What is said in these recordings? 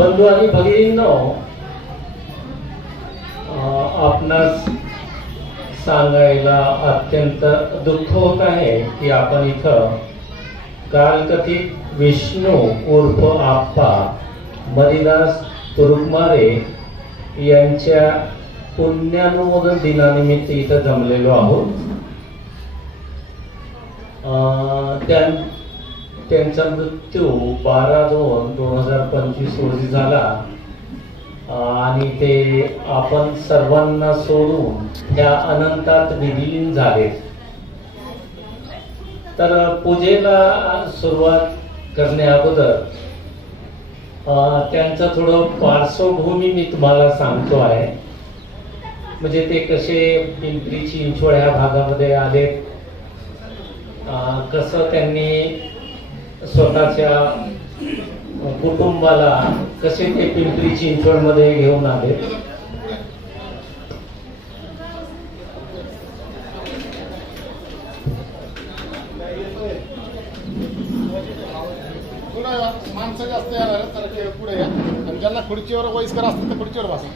बंधू आणि भगिनींनो, आपणास सांगायला अत्यंत दुःख होत आहे की आपण इथं कालकथित विष्णू उर्फ आप्पा मरिदास तुरुकमारे यांच्या पुण्यानुमोदन दिनानिमित्त इथं जमलेलो आहोत। त्यांचा मृत्यू 12/2/2025 रोजी झाला आणि ते आपण सर्वांना सोडून त्या अनंतात विलीन झाले। तर पूजेला सुरुवात करण्या अगोदर त्यांचं थोडं पार्श्वभूमी मी तुम्हाला सांगतो आहे, म्हणजे ते कसे पिंपरी चिंचवड ह्या भागामध्ये आले, कसं त्यांनी स्वतःच्या कुटुंबाला कसे ते पिंपरी चिंचवड मध्ये घेऊन आले। माणसं जास्त येणार तर पुढे या, आणि ज्यांना खुर्चीवर वयस्कर असतात तर खुर्चीवर बसा।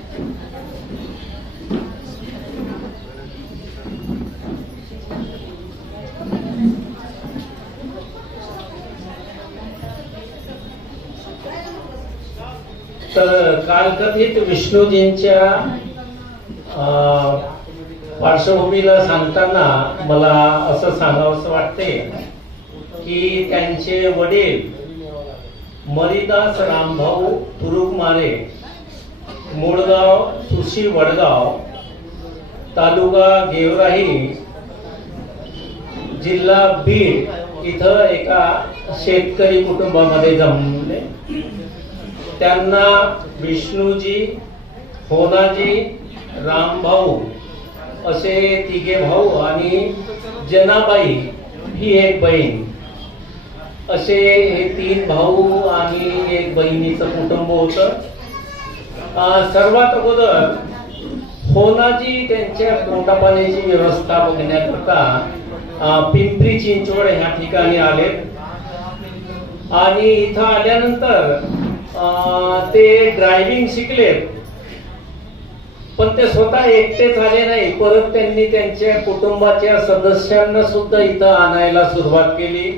तर कालकथित विष्णूजींच्या पार्श्वभूमीला सांगताना मला असं सांगावंसं वाटते की त्यांचे वडील मरिदास रामभाऊ तुरुकमारे, मूळगाव सुशी वडगाव, तालुका गेवराई, जिल्हा बीड इथं एका शेतकरी कुटुंबामध्ये जन्मले। त्यांना विष्णूजी, होनाजी, रामभाऊ असे तिघे भाऊ आणि जनाबाई ही एक बहीण, असे हे 3 भाऊ आणि एक बहिणीचं कुटुंब होतं। सर्वात अगोदर होनाजी त्यांच्या पोटापाण्याची व्यवस्था बघण्याकरता पिंपरी चिंचवड ह्या ठिकाणी आले आणि इथं आल्यानंतर ते ड्रायव्हिंग शिकले, पण ते स्वतः एकटेच आले नाही, परत त्यांनी त्यांच्या कुटुंबाच्या सदस्यांना सुद्धा इथं आणायला सुरुवात केली।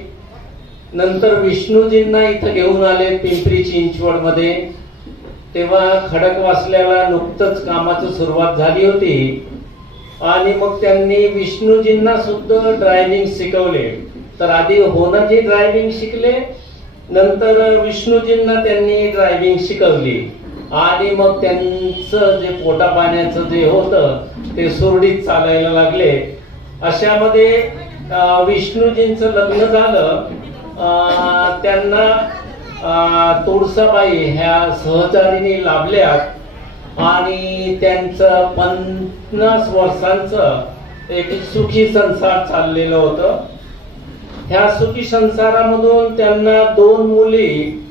नंतर विष्णूजींना इथं घेऊन आले पिंपरी चिंचवड मध्ये। तेव्हा खडकवासल्याला नुकतंच कामाची सुरुवात झाली होती आणि मग त्यांनी विष्णूजींना सुद्धा ड्रायव्हिंग शिकवले। तर आधी होनाजी ड्रायव्हिंग शिकले, नंतर विष्णूजींना त्यांनी ड्रायव्हिंग शिकवली आणि मग त्यांचं जे पोटापाण्याचं जे होतं ते सुरळीत चालायला लागले। अशामध्ये विष्णूजींचं लग्न झालं। त्यांना तुळसाबाई ह्या सहचारिणी लाभल्यात आणि त्यांचं 50 वर्षांचं एक सुखी संसार चाललेलं होतं। ह्या सुखी संसारामधून त्यांना 2 मुली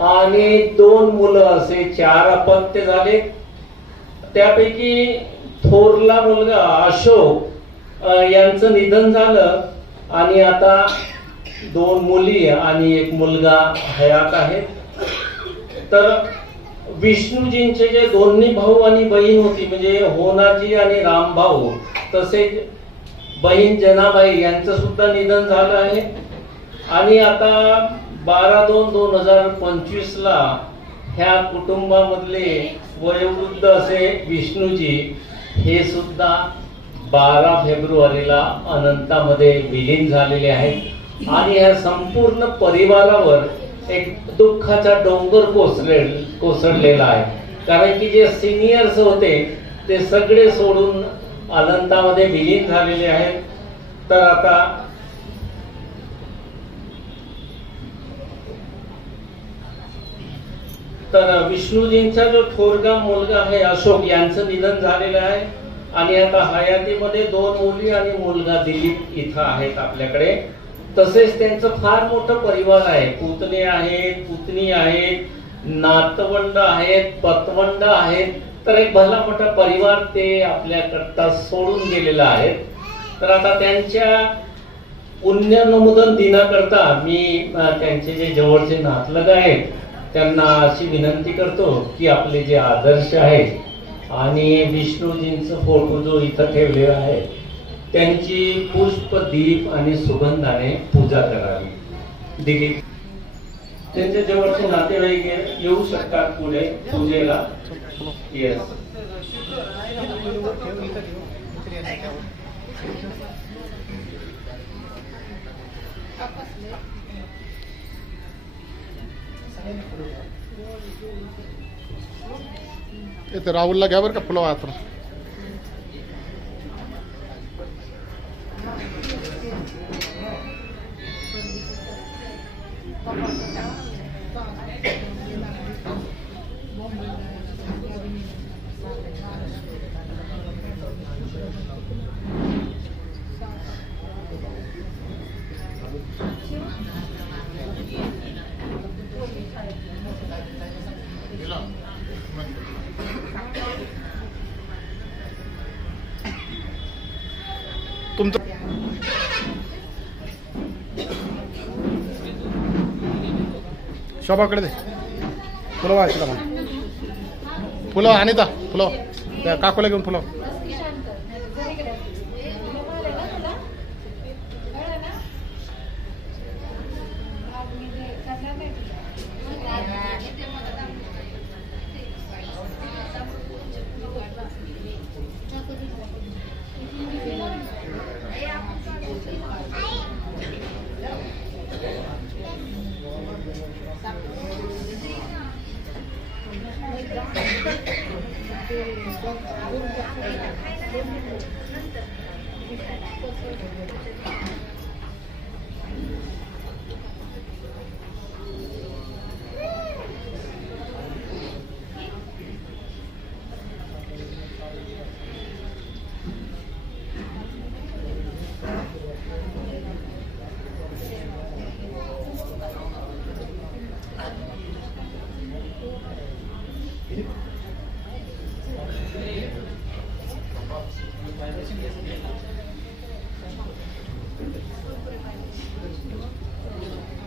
आणि 2 मुलं असे 4 अपत्य झाले। त्यापैकी थोरला मुलगा अशोक यांचं निधन झालं आणि आता 2 मुली आणि 1 मुलगा हयात आहे। तर विष्णूजींचे जे दोन्ही भाऊ आणि बहीण होती, म्हणजे होनाजी आणि रामभाऊ, तसेच बहीण जनाबाई यांचं सुद्धा निधन झालं आहे। आणि आता 12/2/2025 ला ह्या कुटुंबामधले वयोवृद्ध असे विष्णूजी हे सुद्धा 12 फेब्रुवारीला अनंतामध्ये विलीन झालेले आहेत आणि ह्या संपूर्ण परिवारावर एक दुःखाचा डोंगर कोसळलेला आहे, कारण की जे सिनियर्स होते ते सगळे सोडून अनंतामध्ये विलीन झालेले आहेत। तर आता विष्णूजींचा जो थोरगा मुलगा आहे अशोक यांचं निधन झालेलं आहे आणि आता हयातीमध्ये 2 मुली आणि मुलगा दिलीप इथं आहेत आपल्याकडे। तसेच त्यांचं फार मोठं परिवार आहे, पुतणे आहेत, पुतणी आहेत, नातवंड आहेत, पतवंड आहेत। तर एक भला मोठा परिवार ते आपल्याकरता सोडून गेलेला आहे। तर आता त्यांच्या पुण्यनुमोदन दिनाकरता मी त्यांचे जे जवळचे नातलग आहेत त्यांना अशी विनंती करतो की आपले जे आदर्श आहेत आणि विष्णूजींचा फोटो जो इथं ठेवलेला आहे त्यांची पुष्प दीप आणि सुगंधाने पूजा करावी। दिलीप त्यांच्या जवळचे नातेवाईक येऊ शकतात पुढे पूजेला। येस इथे राहुलला घ्या बरं का फुलं वाहत तुमचं शोभाकडे दे फुलं वाहायची का फुलं अनिता फुलं त्या काकूला घेऊन फुलं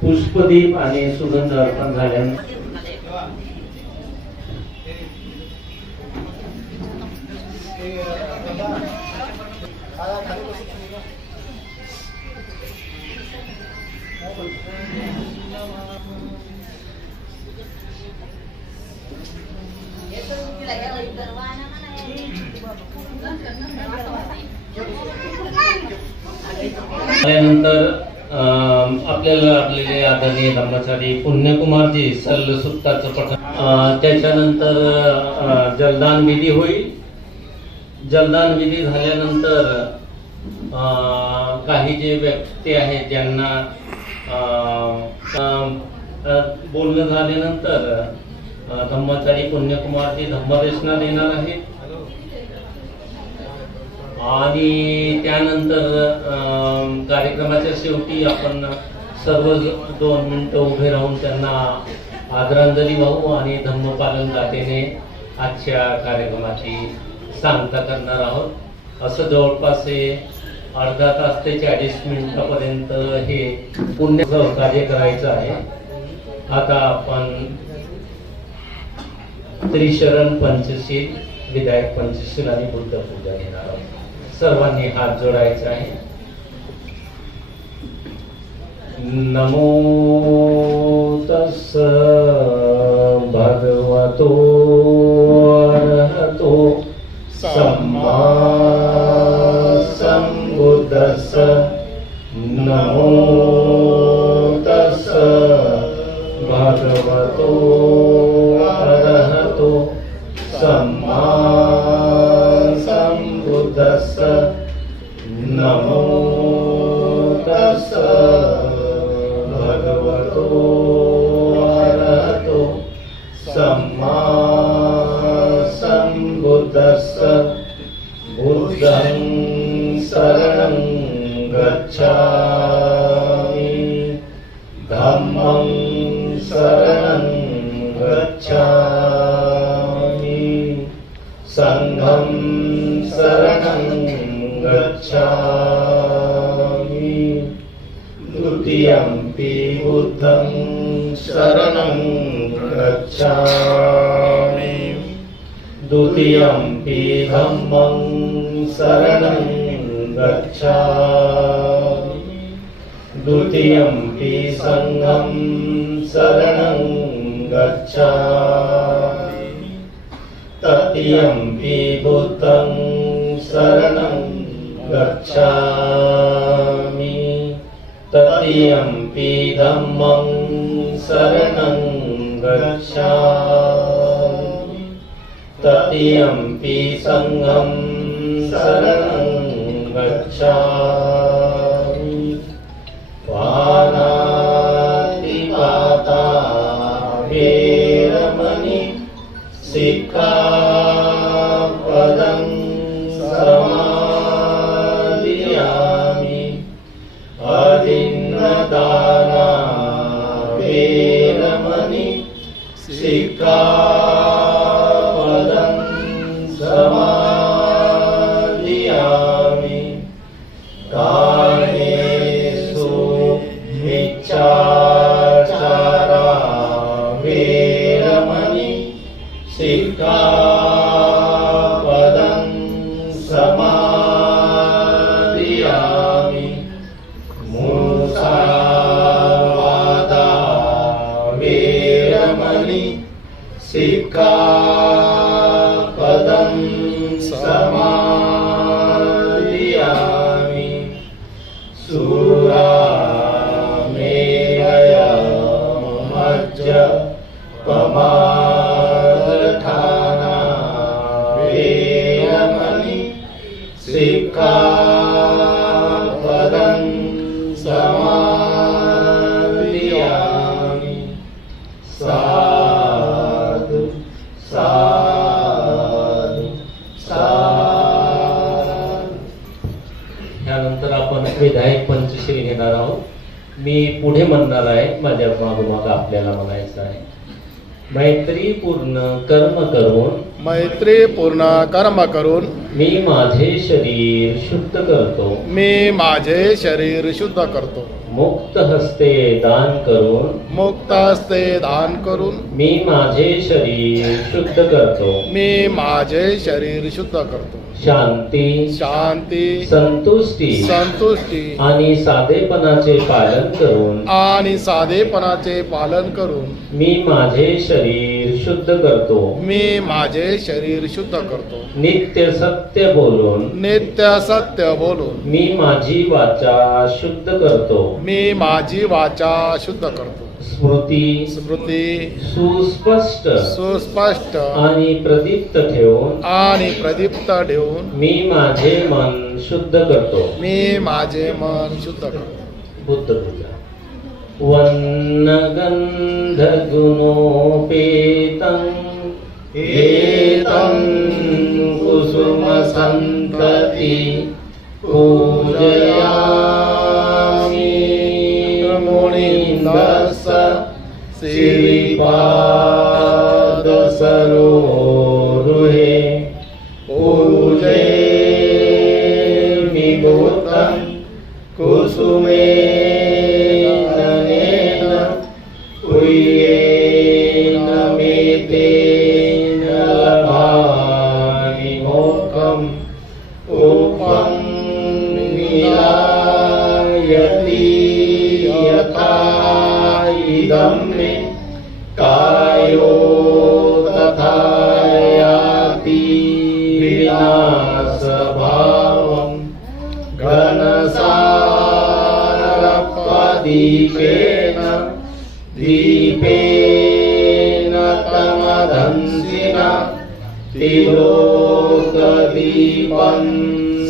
पुष्पदीप आणि सुगंध अर्पण झाल्यानंतर आपल्याला आपले आदरणीय धर्मचारी पुण्यकुमारजी सल्लसुत्ताचं पठण त्याच्यानंतर जलदान विधी होईल। जलदान विधी झाल्यानंतर काही जे व्यक्ती आहेत ज्यांना बोलणं झाल्यानंतर धम्मचारी पुण्यकुमारजी धम्मदेशना देणार आहेत आणि त्यानंतर कार्यक्रमाच्या शेवटी आपण सर्व 2 मिनिटं उभे राहून त्यांना आदरांजली वाहू आणि धम्मपालन गाथेने आजच्या कार्यक्रमाची सांगता करणार आहोत। असं जवळपास अर्धा तास ते 40 मिनिटापर्यंत हे पुण्य कार्य करायचं आहे। आता आपण त्रिशरण पंचशील, विधायक पंचशील आणि बुद्ध पूजा घेणार आहोत। सर्वांनी हात जोडायचा आहे। नमो तस्स भगवतो अरहतो सम्मा सम्बुद्धस्स। नमो तस्स भगवतो अरहतो सम्मा सम्बुद्धस्स। नमो तस्स भगवतो अरहतो सम्मा सम्बुद्धस्स। बुद्धं शरणं गच्छामि, धम्मं शरणं गच्छामि, संघं शरणं गच्छामि, द्वितीयंपि बुद्धं शरणं गच्छामि द्वितीयम्पि धम्मं शरणं गच्छामि द्वितीयम्पि संघं शरणं गच्छामि तृतीयम्पि बुद्धं शरणं गच्छामि तृतीयम्पि धम्मं शरणं गच्छामि तृतीयम्पि संघं शरणं गच्छामि पानातिपाता वेरमणि सिक्खापदं समादियामि अदिन्नदाना वेरमणि सिक्खापदं समादियामि कामेषु मिच्छाचारा वेरमणि सिक्खापदं समादियामि मुसावादा वेरमणि सिक्खापदं समादियामि सुरामेरय मज्जपमादठाना वेरमणि सिक्खापदं समादियामि साधु साधु साधु. यानंतर आपण विधायक पंचश्री घेणार आहोत. मी पुढे म्हणणार आहे, माझ्या मागोमाग आपल्याला म्हणायचं आहे. मैत्रीपूर्ण कर्म करून मैत्रीपूर्ण कर्म करून मी माझे शरीर शुद्ध करतो. मी माझे शरीर शुद्ध करतो. मुक्त हस्ते दान करून मुक्त हस्ते दान करून मी माझे शरीर शुद्ध करतो. मी माझे शरीर शुद्ध करतो. शांती शांती संतुष्टी संतुष्टी आणि साधेपणाचे पालन करून मी माझे शरीर शुद्ध करतो. मी माझे शरीर शुद्ध करतो. नित्य सत्य बोलून मी माझी वाचा शुद्ध करतो. मी माझी वाचा शुद्ध करतो. स्मृती सुस्पष्ट आणि प्रदीप्त ठेवून मी माझे मन शुद्ध करतो. बुद्ध पूजा. वन्नगन्ध गुणोपेतं एतं कुसुम सन्तति पूजयामि मुनिन्दस्स श्रीपाद सरोरुहे पूजयामि बुद्धं कुसुमेन उय्येन मेतेन लभामि मोक्षम् उपं विलायति यथा इदं मे कायो तथा याति विनाशभावम् दीपेन तमदंसिना तिलोकदीपं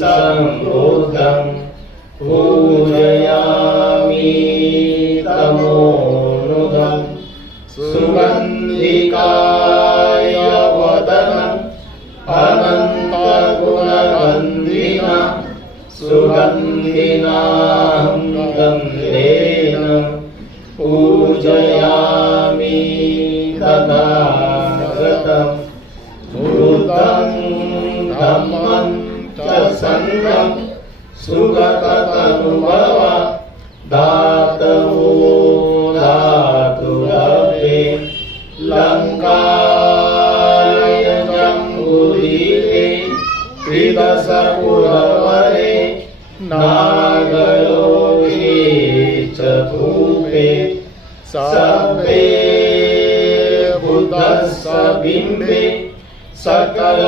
संबोधं पूजयामि तमोनुदं सुगन्धिकाय वदनम् अनन्तगुणगन्धिना सुगन्धिनाहं गन्धेन पूजयामि तथागतं बुद्धं धम्मं च संघं सुगततनुभव धातवो धातुरपि सर्वे बुद्धस्स बिम्बे सकल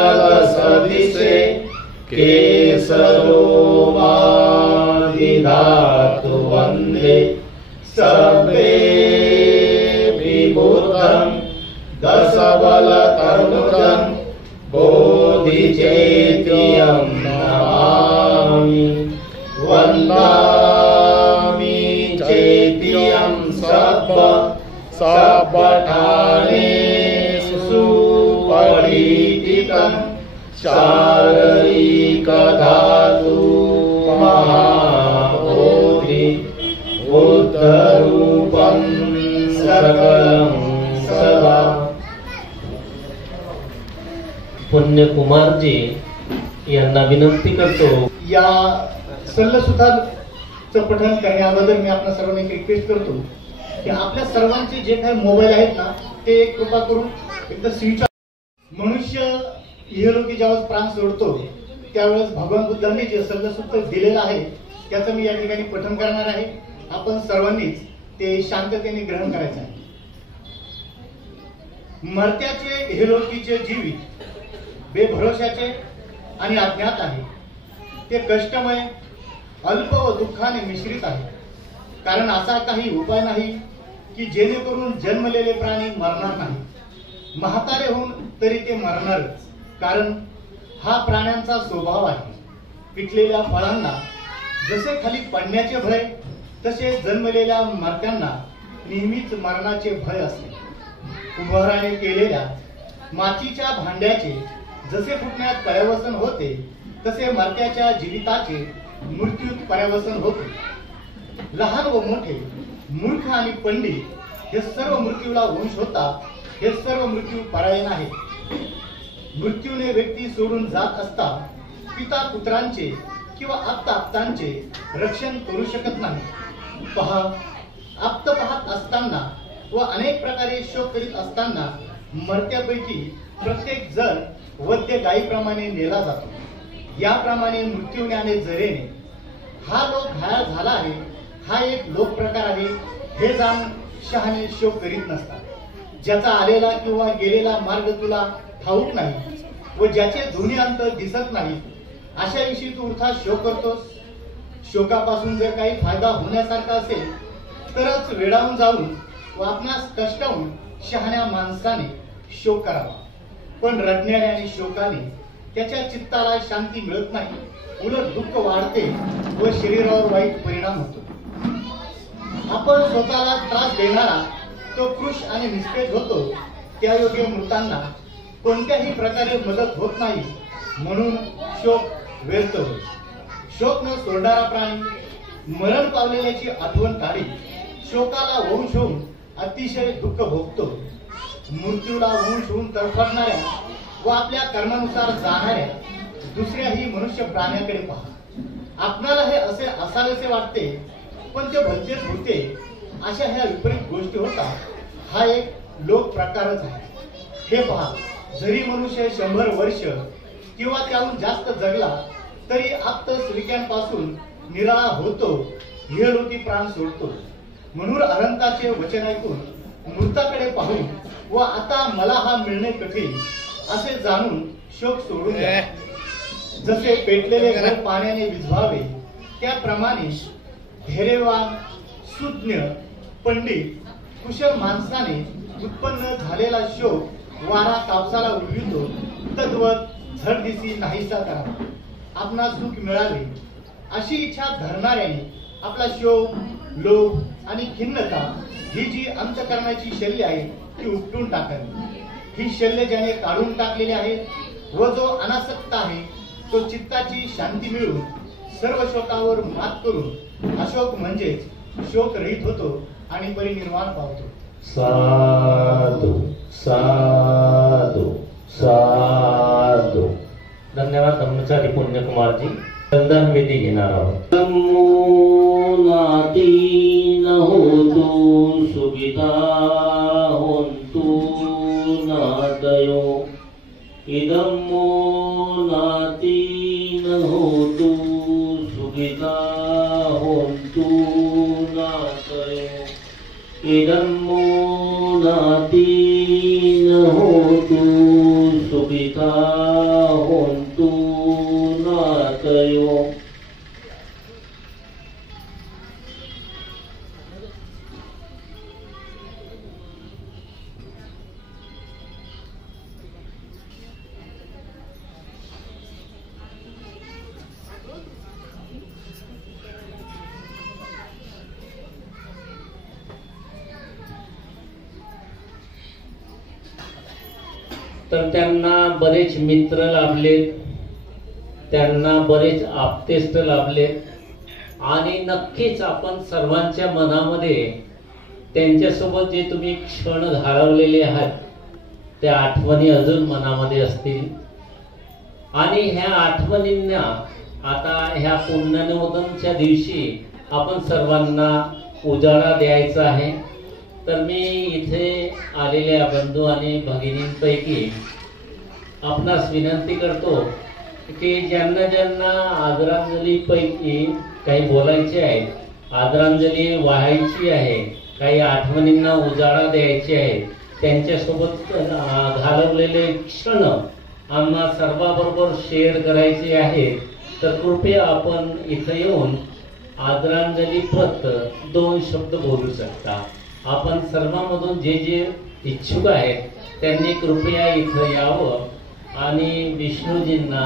सदिशे केसरो वादिधातु वन्दे सर्वे विबुद्धं दशबलतनुजं बोधिचेत्यं नमामि वन्दामि चेत्यं सबठानेषु परिचितं शारीरिकधातु महाबोधि बुद्धरूपं सकलं सदा। पुण्यकुमारजी यांना विनंती करतो या सल्लसुताचं पठण करण्याबद्दल मी आपल्या सर्वांना एक रिक्वेस्ट करतो की आपल्या सर्वांचे जे काही मोबाईल आहेत ना ते एक कृपा करून एकदा स्विच ऑफ. मनुष्य इहलोकी ज्यावेळेस प्राण सोडतो त्यावेळेस भगवान बुद्धांनी जे सल्लसूत्र दिलेलं आहे त्याचं मी या ठिकाणी पठण करणार आहे. आपण सर्वांनीच ते शांततेने ग्रहण करायचं आहे. मर्त्याचे इहलोकीचे जीवित बेभरोशाचे आणि अज्ञात आहे. ते कष्टमय अल्प व दुःखाने मिश्रित आहे. कारण असा काही उपाय नाही की जेणेकरून जन्मलेले प्राणी मरणार नाही. म्हातारे होऊन तरी ते मरणारच. कारण हा प्राण्यांचा स्वभाव आहे. पिकलेल्या फळांना जसे खाली पडण्याचे भय तसे जन्मलेल्या मर्त्यांना नेहमीच मरणाचे भय असते. कुंभाराने केलेल्या मातीच्या भांड्याचे जसे फुटण्यात पर्यावसन होते तसे मर्त्याच्या जीविताचे मृत्यूत पर्यावसन होते. लहान व मोठे, मूर्ख आणि पंडित हे सर्व मृत्यूला वंश होता. हे सर्व मृत्यू परायण आहे. मृत्यूने व्यक्ती सोडून जात असता पिता पुत्रांचे किंवा आप्ता आप्तांचे रक्षण करू शकत नाही. पहा, आप्त पाहत असताना व अनेक प्रकारे शोक करीत असताना मर्त्यापैकी प्रत्येक जण वद्य गायीप्रमाणे नेला जातो. याप्रमाणे मृत्यूने आणि जरेने हा लोक घायाळ झाला आहे. हा एक लोक प्रकार आहे. हे जाण शहाणे शोक करीत नसतात. ज्याचा आलेला किंवा गेलेला मार्ग तुला ठाऊक नाही व ज्याचे दोन्ही अंत दिसत नाही अशाविषयी तू वृथा शोक करतोस. शोकापासून जर काही फायदा होण्यासारखा असेल तरच वेडावून जाऊन व आपणास कष्टावून शहाण्या माणसाने शोक करावा. पण रडण्याने आणि शोकाने त्याच्या चित्ताला शांती मिळत नाही. उलट दुःख वाढते व शरीरावर वाईट परिणाम होतो. आपण स्वतःला त्रास देणारा तो कृश आणि निस्तेज होतो. त्यायोगे मृतांना कोणत्याही प्रकारे मदत होत नाही. म्हणून शोक व्यर्थ होतो. शोक न सोडणारा प्राणी मरण पावलेल्याची आठवण काढी शोकाला वंश होऊन अतिशय दुःख भोगतो. मृत्यूला वंश होऊन तडफडणाऱ्या व आपल्या कर्मानुसार जाणाऱ्या दुसऱ्याही मनुष्य प्राण्याकडे पहा. आपणाला हे असे असावेसे वाटते पण ते भलतेच होते. अशा ह्या विपरीत गोष्टी होतात. हा एक लोक प्रकारच आहे. हे पहा, जरी मनुष्य 100 वर्ष किंवा त्याहून जास्त जगला तरी आप्त स्त्रियांपासून निराळा होतो. इहलोकी प्राण सोडतो. म्हणून अनंताचे वचन ऐकून मृताकडे पाहून व आता मला हा मिळणे कठीण असे जाणून शोक सोडून द्या. जसे पेटलेले घर पाण्याने विझवावे त्याप्रमाणे धैर्यवान, सुज्ञ, पंडित, कुशल माणसाने उत्पन्न झालेला शोक वारा कापसाला उडवितो तद्वत झडदिसी नाहीसा करावा. आपणास सुख मिळावे अशी इच्छा धरणाऱ्याने आपला शोक, लोभ आणि खिन्नता ही जी अंतःकरणाची शल्य आहे ती उपटून टाकावी. ही शल्य ज्याने काढून टाकलेली आहे व जो अनासक्त आहे तो चित्ताची शांती मिळून सर्व शोकावर मात करून अशोक म्हणजेच शोक रहित होतो आणि परिनिर्वाण पावतो. साधू साधू साधू. धन्यवाद ब्रह्मचारी पुण्यकुमारजी. चंदन विधी घेणार आहोत. नाती न होतो सुविधा होंतु नादयो इदम्मो नाती न होतो सुविधा होंतु नादयो इदम्मो नाति न होतु सुखिता होन्तु नातयो। तर त्यांना बरेच मित्र लाभलेत, त्यांना बरेच आप्तेष्ट लाभलेत आणि नक्कीच आपण सर्वांच्या मनामध्ये त्यांच्यासोबत जे तुम्ही क्षण घालवलेले आहात त्या आठवणी अजून मनामध्ये असतील आणि ह्या आठवणींना आता ह्या पुण्यनोदनच्या दिवशी आपण सर्वांना उजाळा द्यायचा आहे। तर मी इथे आलेल्या बंधू आणि भगिनींपैकी आपणास विनंती करतो की ज्यांना ज्यांना आदरांजली पैकी काही बोलायचे आहे, आदरांजली वाहायची आहे, काही आठवणींना उजाळा द्यायचे आहे, त्यांच्यासोबत घालवलेले क्षण आम्हा सर्वांबरोबर शेअर करायचे आहेत। तर कृपया आपण इथे येऊन आदरांजलीप्रत 2 शब्द बोलू शकता। आपण सर्वांमधून जे जे इच्छुक आहेत त्यांनी कृपया इथं यावं आणि विष्णूजींना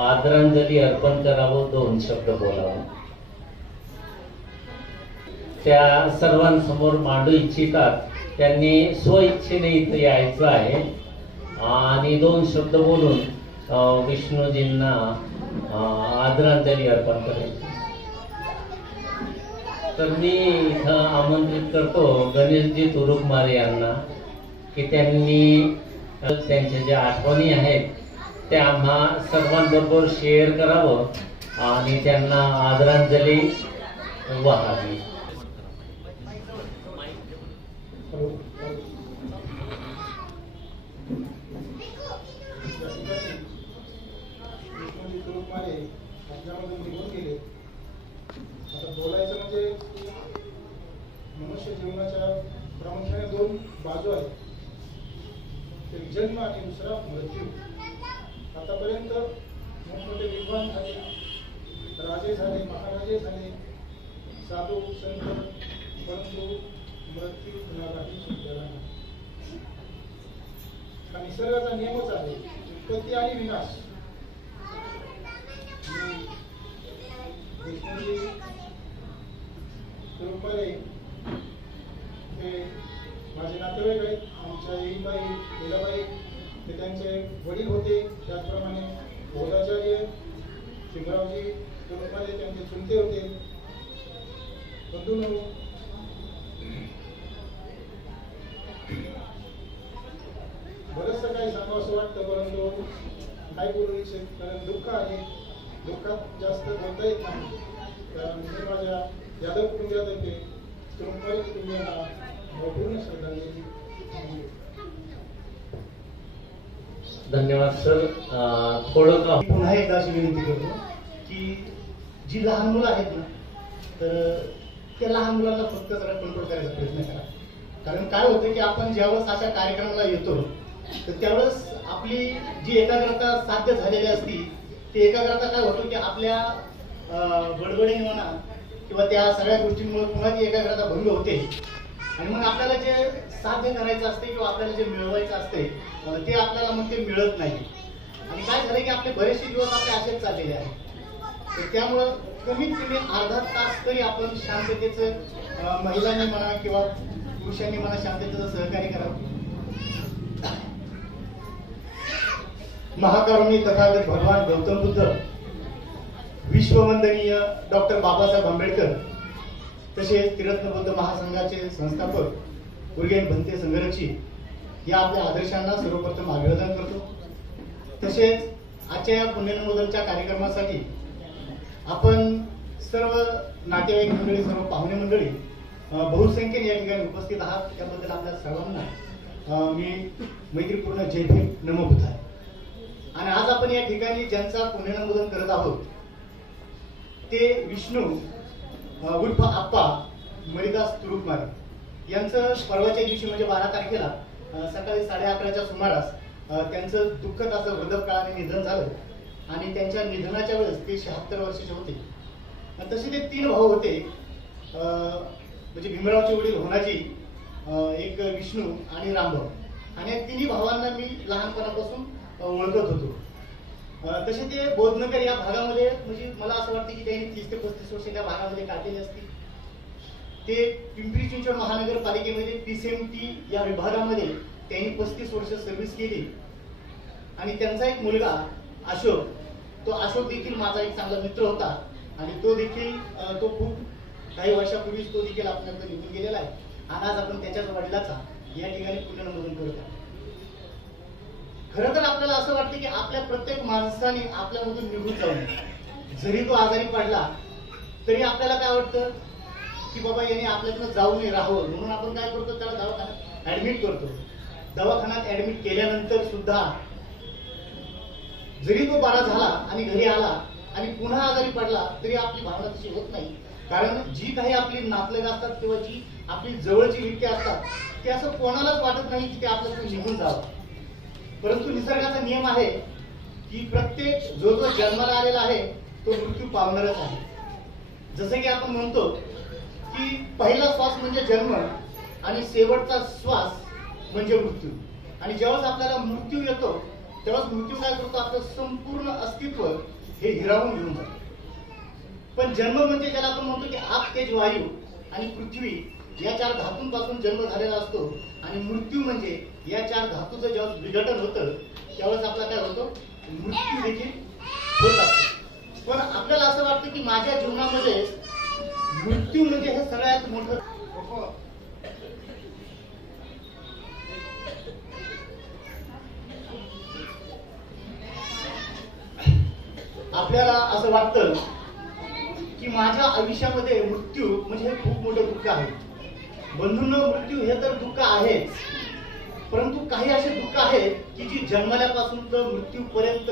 आदरांजली अर्पण करावं, 2 शब्द बोलावं। त्या सर्वांसमोर मांडू इच्छितात त्यांनी स्वइच्छेने इथं यायचं आहे आणि 2 शब्द बोलून विष्णूजींना आदरांजली अर्पण करायची। तर मी इथं आमंत्रित करतो गणेशजी तुरुकमारे यांना की त्यांनी त्यांच्या ज्या आठवणी आहेत त्या आम्हा सर्वांबरोबर शेअर करावं आणि त्यांना आदरांजली वाहावी। बोलायचं म्हणजे मनुष्य जीवनाच्या प्रामुख्याने 2 बाजू आहेत, एक जन्म आणि दुसरा मृत्यू। आतापर्यंत मोठमोठे विद्वान झाले, राजे झाले, महाराजे झाले, साधू संत, परंतु मृत्यू कुणालाही सुटलेला नाही। हा निसर्गाचा नियमच आहे, उत्पत्ती आणि विनाश। तुरुकमारे हे माझे नातेवाईक आहेत। आमच्या येईबाई, लीलाबाई हे त्यांचे वडील होते, त्याचप्रमाणे बोधाचार्य शिवरावजी तुरुकमारे त्यांचे चुलते होते। बंधूंनो, बरंचसं काही सांगावं असं वाटतं, परंतु काय बोलू इच्छित, कारण दुःख आहे, दुःखात जास्त बोलता येत नाही। कारण मी माझ्या यादव कुटुंबियातर्फे तुरुकमारे कुटुंबियांना पूर्ण श्रद्धांजली। धन्यवाद सर। थोडं का पुन्हा एकदा अशी विनंती करतो की जी लहान मुलं आहेत ना, तर त्या लहान मुलांना फक्त जरा कंट्रोल करायचा प्रयत्न करा। कारण काय होतं की आपण ज्यावेळेस अशा कार्यक्रमाला येतो तर त्यावेळेस आपली जी एकाग्रता साध्य झालेली असती ती एकाग्रता काय होतो की आपल्या बडबडीने म्हणा किंवा त्या सगळ्या गोष्टींमुळे पुन्हा ती एकाग्रता भंग होते आणि मग आपल्याला जे साध्य करायचं असते किंवा आपल्याला जे मिळवायचं असते ते आपल्याला मग ते मिळत नाही। आणि काय झालं की आपले बरेचसे दिवस आपले असेच चाललेले आहेत। तर त्यामुळं कमीत कमी अर्धा तास तरी आपण शांततेचं महिलांनी म्हणा किंवा पुरुषांनी म्हणा शांततेचं सहकार्य करावं। महाकारुणी तथागत भगवान गौतम बुद्ध, विश्ववंदनीय डॉक्टर बाबासाहेब आंबेडकर, तसेच त्रिरत्न बौद्ध महासंघाचे संस्थापक उर्गेन भंते संघरक्षी या आपल्या आदर्शांना सर्वप्रथम अभिवादन करतो। तसेच आजच्या या पुण्यनमोदनच्या कार्यक्रमासाठी आपण सर्व नातेवाईक मंडळी, सर्व पाहुणे मंडळी बहुसंख्येने या ठिकाणी उपस्थित आहात, त्याबद्दल आपल्या सर्वांना मी मैत्रीपूर्ण जय भीम नमो बुद्धाय। आणि आज आपण या ठिकाणी ज्यांचा पुण्यनमोदन करत आहोत ते विष्णू उर्फ आप्पा मणिदास तुरुकमारे यांचं परवाच्या दिवशी म्हणजे 12 तारखेला सकाळी 11:30च्या सुमारास त्यांचं दुःखद असं वृद्धकाळाने निधन झालं आणि त्यांच्या निधनाच्या वेळेस ते 76 वर्षाचे होते. तसे ते 3 भाऊ होते, म्हणजे भीमरावचे वडील होनाजी, एक विष्णू आणि रामभाऊ. आणि या तिन्ही भावांना मी लहानपणापासून ओळखत होतो. तसे ते बोधनगर या भागामध्ये, म्हणजे मला असं वाटतं की त्यांनी 30 ते 35 वर्ष त्या भागामध्ये काढलेली असतील. ते पिंपरी चिंचवड महानगरपालिकेमध्ये PCMT या विभागामध्ये त्यांनी 35 वर्ष सर्व्हिस केली. आणि त्यांचा एक मुलगा अशोक, तो अशोक देखील माझा एक चांगला मित्र होता आणि तो देखील तो खूप काही वर्षापूर्वीच तो देखील आपल्याकडे निघून गेलेला आहे. आणि आज आपण त्याच्याच वडिलाचा या ठिकाणी पुनर्नमन करतो. खरं तर आपल्याला असं वाटतं की आपल्या प्रत्येक माणसाने आपल्यामधून निघून जाऊ नये. जरी तो आजारी पडला तरी आपल्याला काय वाटतं की बाबा याने आपल्याकडनं जाऊ नये, राहावं, म्हणून आपण काय करतो, त्याला दवाखान्यात ऍडमिट करतो. दवाखान्यात ऍडमिट केल्यानंतर सुद्धा जरी तो बरा झाला आणि घरी आला आणि पुन्हा आजारी पडला तरी आपली भावना तशी होत नाही. कारण जी काही आपली नातलग असतात किंवा जी आपली जवळची व्यक्ती असतात ते असं कोणालाच वाटत नाही की ते आपल्याकडून निघून जावं. परंतु निसर्गाचा नियम आहे की प्रत्येक जो जन्माला आलेला आहे तो मृत्यू पावणारच आहे. जसं की आपण म्हणतो की पहिला श्वास म्हणजे जन्म आणि शेवटचा श्वास म्हणजे मृत्यू. आणि जेव्हाच आपल्याला मृत्यू येतो तेव्हाच मृत्यू काय करतो, आपलं संपूर्ण अस्तित्व हे हिरावून घेऊन जातो. पण जन्म म्हणजे ज्याला आपण म्हणतो की आप, तेज, वायू आणि पृथ्वी या 4 धातूंपासून जन्म झालेला असतो. आणि मृत्यू म्हणजे या 4 धातूचं जेव्हा विघटन होतं त्यावेळेस आपला काय होतो, मृत्यू देखील होत असतो. पण आपल्याला असं वाटतं की माझ्या जीवनामध्ये मृत्यू म्हणजे हे सगळ्यात मोठं. आपल्याला असं वाटतं की माझ्या आयुष्यामध्ये मृत्यू म्हणजे हे खूप मोठं दुःख आहे. बंधूंनो, मृत्यू हे तर दुःख आहेच, परंतु काही असे दुःख आहेत की जी जन्मल्यापासून तर मृत्यूपर्यंत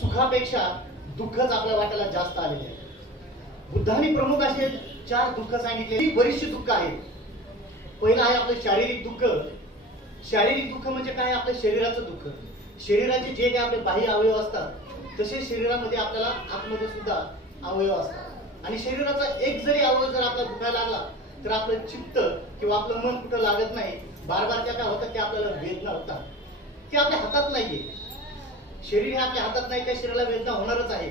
सुखापेक्षा दुःखच आपल्या वाट्याला जास्त आलेले आहे. बुद्धांनी प्रमुख असे 4 दुःख सांगितले. ही बरीचशी दुःख आहेत. पहिलं आहे आपलं शारीरिक दुःख. शारीरिक दुःख म्हणजे काय, आपल्या शरीराचं दुःख. शरीराचे जे काही आपले बाह्य अवयव असतात तसे शरीरामध्ये आपल्याला आतमध्ये सुद्धा अवयव असतात. आणि शरीराचा एक जरी अवयव जर आपला दुखायला लागला तर आपलं चित्त किंवा आपलं मन कुठं लागत नाही. बार त्या काय होतं की आपल्याला वेदना होतात. ते आपल्या हातात नाहीये. शरीर हे आपल्या हातात नाही, त्या शरीराला वेदना होणारच आहे.